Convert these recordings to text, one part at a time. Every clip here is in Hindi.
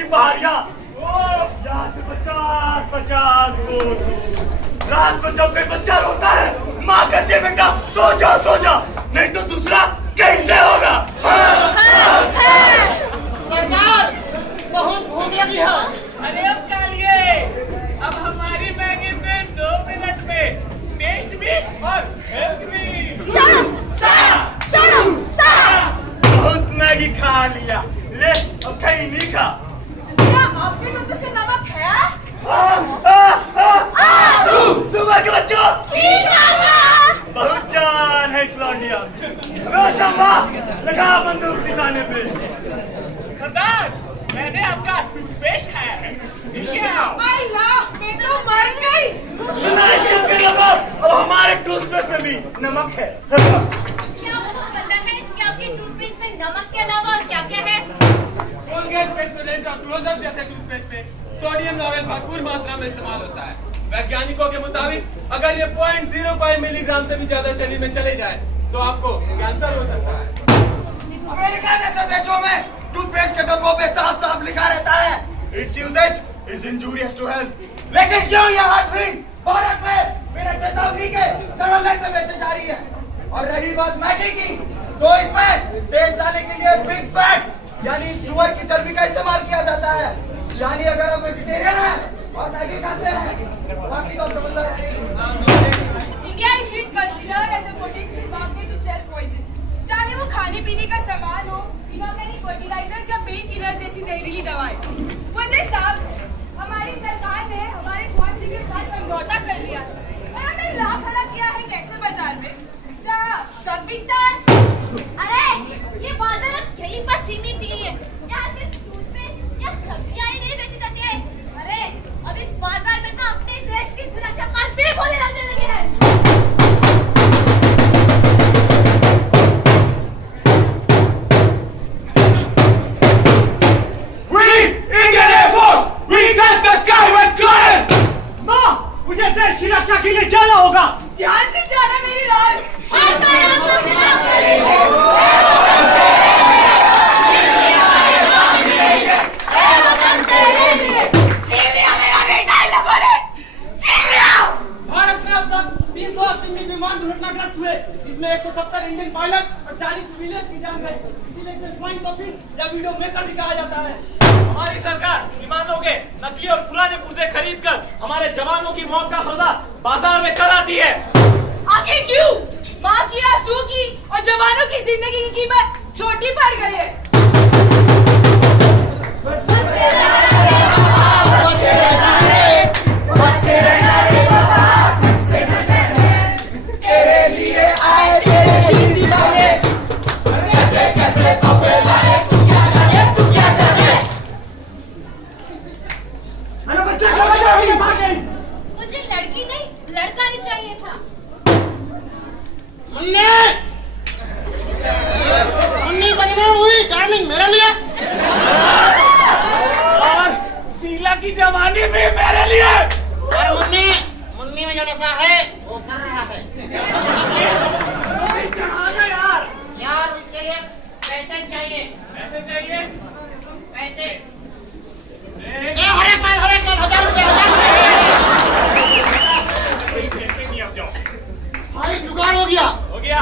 की पहाड़ियाँ, यहाँ से 50-50 कोस दूर। रात को जब कोई बच्चा रोता है, माँ कहती है बेटा सो जा, नहीं तो दूसरा कैसे होगा? सरदार, बहुत भूख लगी है। अरे अब कालिए, अब हमारी मैगी में 2 मिनट में टेस्ट भी और हेल्थ भी। बहुत मैगी खा लिया, ले अब कहीं नहीं खा। क्या आपने तो उससे नमक है? सुबह के बच्चों, बहुत जान है इस लौंडिया। रोशम्मा, लगा बंदूक निशाने पे। सरदार, मैंने आपका टूथपेस्ट खाया है। अल्लाह, मैं तो मर गई। सुना है कि आपके लोगों, अब हमारे टूथपेस्ट में भी नमक है। क्या आपको पता है कि आपके टूथपेस्ट में नमक के अलावा और क्या-क्या है? कोलगेट, पेप्सोडेंट और क्लोजअप जैसे टूथपेस्ट में सोडियम लॉरेल भरपूर मात्रा में इस्तेमाल होता है। वैज्ञानिकों के मुताबिक अगर ये 0.05 मिलीग्राम से भी ज्यादा शरीर में चले जाए तो आपको कैंसर हो सकता है। अमेरिका जैसे देशों में टूथपेस्ट के डब्बों पे साफ लिखा रहता है its uses is injurious to health. लेकिन क्यों ये आज भी भारत में मेरे चेतावनी के धड़ल्ले से बेचे जा रही है? और रही बात मैगी की, तो इसमें टेस्ट लाने के लिए बिग फैट यानी सुअर की चर्बी का इस्तेमाल किया जाता है। यानी अगर आप वेजिटेरियन हैं और मैगी खाते हैं, बाकी तो समझदार हैं। India is being considered as a potential market to sell poison. चाहे वो खाने पीने का सामान हो, इनऑर्गेनिक फर्टिलाइजर्स या पेन किलर्स जैसी जहरीली दवाएं। वजह साहब, हमारी सरकार ने हमारे स्वास्थ्य के साथ समझौता कर लिया और हमने ला खड़ा किया है कैसर बाजार में, जहाँ सब बिकता है। अरे, ये बाजार अब यहीं पर सीमित नहीं है। यहाँ सिर्फ टूथपेस्ट या सब्जियाँ ही नहीं बेची जाती है। अरे, अब इस बाजार में तो अपने देश की सुरक्षा का भी बोले जाने लगे हैं। मुझे देश की रक्षा के लिए जाना होगा। ध्यान से जाना मेरी लाल। भारत में अब तक 380 विमान दुर्घटनाग्रस्त हुए, जिसमें 170 इंडियन पायलट और 40 सिविलियंस की जान गई। इसीलिए इसे फ्लाइंग कॉकपिट या वीडियो मेकर भी कहा जाता है। हमारी सरकार विमानों के नकली और पुराने पुर्जे खरीद कर हमारे जवानों की मौत का सौदा बाजार में कराती है। आखिर क्यों? माँ की आंसू की और जवानों की जिंदगी की कीमत छोटी पड़ गई है। मुझे लड़की नहीं, लड़का ही चाहिए था। मुन्नी बनने हुई डार्लिंग मेरे लिए। और शीला की जवानी भी मेरे लिए। और मुन्नी में जो नशा है वो कर रहा है। यार उसके लिए पैसे चाहिए। पैसे चाहिए? पैसे हर एक माल 1000 रुपए। पैसे नहीं अब जाओ। भाई जुगाड़ हो गया। हो गया।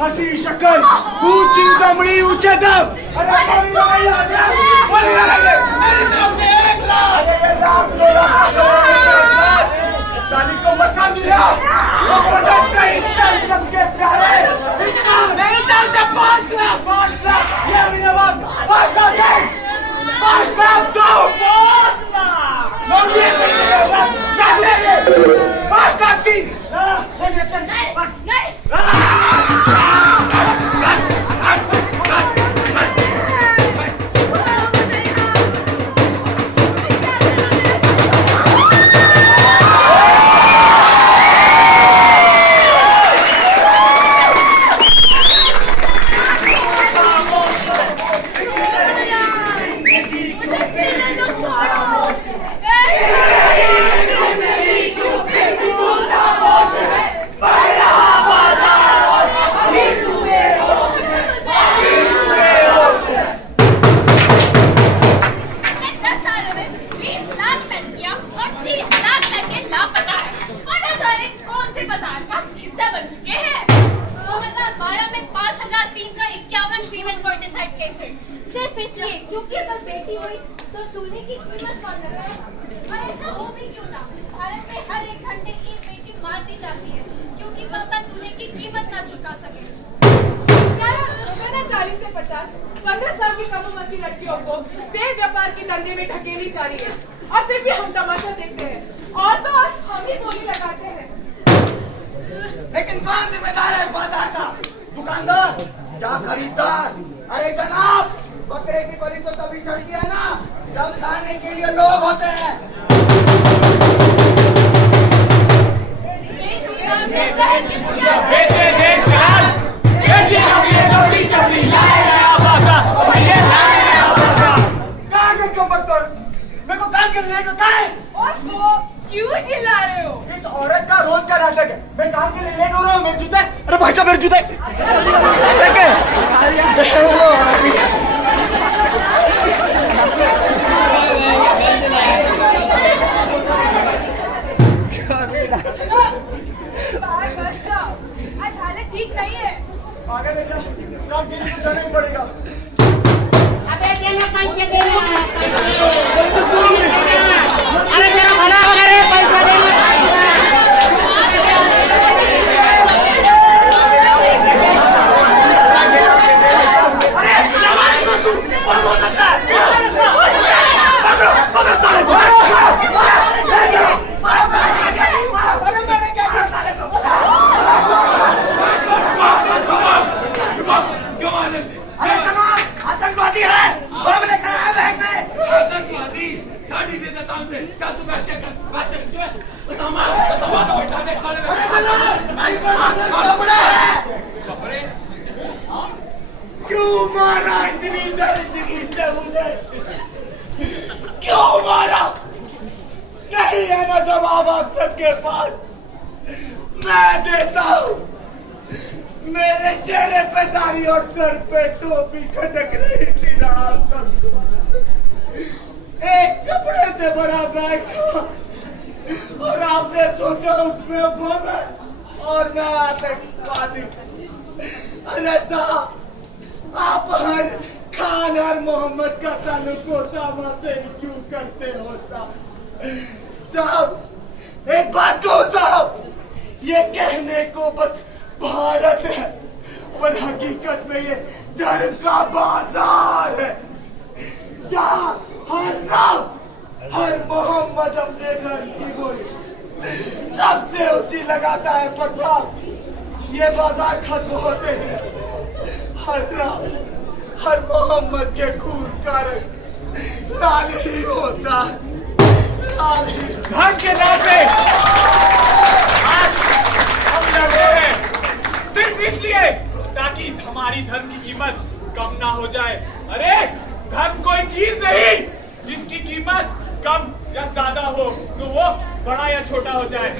हंसी शक्ल, ऊंची दमड़ी, ऊंचे दम। गोली लगाइए। मेरी तरफ से 1 लाख। 1 लाख क्योंकि अगर बेटी हुई तो दूल्हे की कीमत कौन लगाए? और ऐसा हो भी क्यों ना, भारत में हर 1 घंटे एक बेटी मार दी जाती है क्योंकि पापा दूल्हे की कीमत ना चुका सके। 40 से 50, 15 साल की कम उम्र की लड़कियों को देह व्यापार के धंधे में ढकेली जा रही है और फिर भी हम तमाशा देखते हैं और तो और हम ही बोली लगाते हैं। लेकिन कौन जिम्मेदार है इस बाजार का? दुकानदार या खरीदार? अरे जनाब, बकरे की बलि तो तभी चढ़ती है ना जब खाने के लिए लोग होते हैं। बेचे देश का राज, बेचे अपनी लंबी चपली, लाए नया बाजा, ये लाए नया बाजा। कहाँ गए तुम बकतौर? मेरे को काम के रिलेट में कहाँ है? और वो क्यों चिल्ला रहे हो? इस औरत का रोज का नाटक है। मैं काम के लिए लेट हो रहा हूँ, मेरे जूते। अरे भाई साहब, मेरे जूते। बाहर बस जाओ, आज हालत ठीक नहीं है। आगे ले जा, काम के लिए तो जाना ही पड़ेगा। अबे देना पैसे देना, पैसे देना। अरे तेरा भला होगा रे, पैसा देना। कौन हो सकता है? आतंकवादी है, बम लेकर आया बैग में। आतंकवादी गाड़ी दे देता हूं, चल तू बैठ, चेक कर, बैठ चल, सामान तो बैठा दे, खाने में। कपड़े हैं। कपड़े क्यों मारा इतनी दरिद्री से मुझे? क्यों मारा? नहीं है ना जवाब आप सबके पास? मैं देता हूँ। मेरे चेहरे पे दाढ़ी और सर पे टोपी खटक रही थी ना आप सबको। एक कपड़े से बड़ा बैग था और आपने सोचा उसमें बम है और मैं आतंकवादी। अरे साहब, आप हर खान और मोहम्मद का ताल्लुक ओसामा से ही क्यों करते हो साहब? एक बात कहो साहब, ये कहने को बस भारत है, पर हकीकत में ये धर्म का बाजार है जहाँ हर राम, हर मोहम्मद अपने धर्म की बोली सबसे ऊंची लगाता है। पर साहब, ये बाजार खत्म होते हैं हर राम, हर मोहम्मद के खून का रंग लाल ही होता है। लाल ही। धन के नाम पे आज हम लड़ रहे हैं सिर्फ इसलिए ताकि हमारी धर्म की कीमत कम ना हो जाए। अरे धर्म कोई चीज नहीं जिसकी कीमत कम या ज्यादा हो तो वो बड़ा या छोटा हो जाए।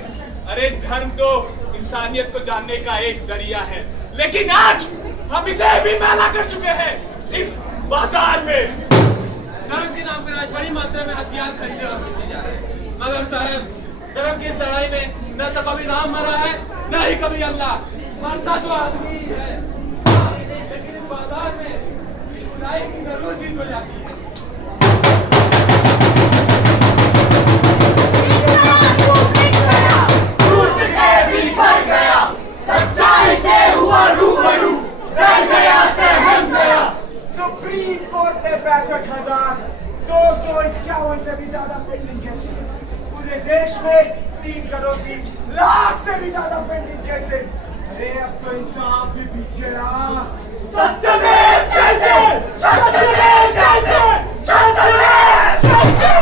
अरे धर्म तो इंसानियत को जानने का एक जरिया है, लेकिन आज हम इसे भी मैला कर चुके हैं इस बाजार में। धर्म के नाम पर आज बड़ी मात्रा में हथियार खरीदे और बेचे जा रहे हैं। मगर साहब, धर्म की इस लड़ाई में न तो कभी राम मरा है, न ही कभी अल्लाह। मरता तो आदमी ही है, लेकिन इस बाजार में बुराई की जरूर जीत हो जाती है। सच्चाई से हुआ रूबरू, रह गया सहम गया। सुप्रीम कोर्ट ने 65,251 से भी ज्यादा पेंडिंग केसेस, पूरे देश में 3 करोड़ 30 लाख से भी ज्यादा पेंडिंग केसेस। अरे अब तो इंसाफ भी बिक गया। सत्यमेव जयते, सत्यमेव जयते, सत्यमेव जयते।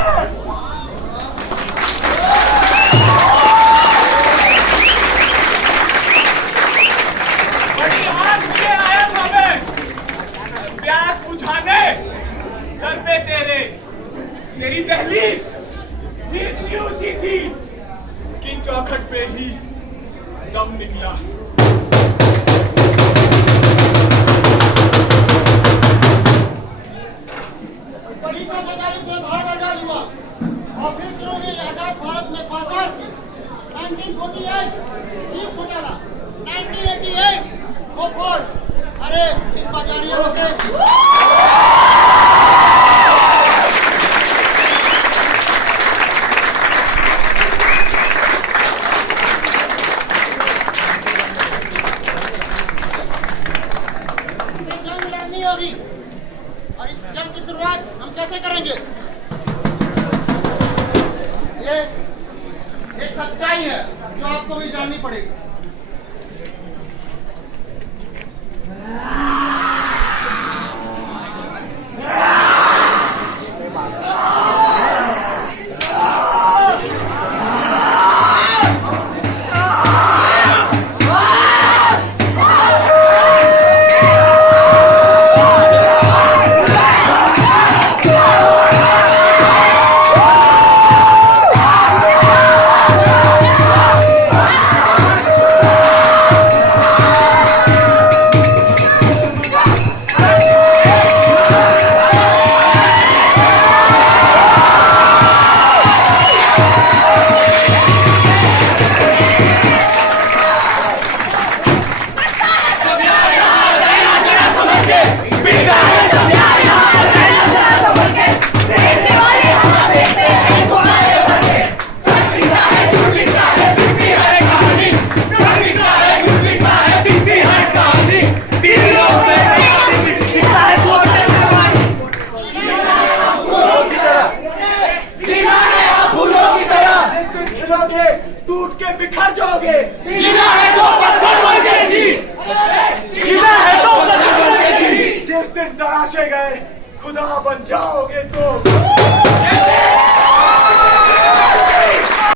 प्यार बुझाने दर पे तेरी दहलीज इतनी ऊंची थी कि चौखट पे ही दम निकला। बड़ी से 47 में भारत आजाद हुआ और विश्व ने आजाद भारत में बाजार की 1948 चीफ घोटाला, 1988 वो फोर्स। अरे इन बाजारियों के जंग की शुरुआत हम कैसे करेंगे? ये एक सच्चाई है जो आपको भी जाननी पड़ेगी। टूट के बिखर जाओगे। जीना है तो पत्थर बन के जी, जीना है तो पत्थर बन के जी। जिस दिन तराशे गए खुदा बन जाओगे तो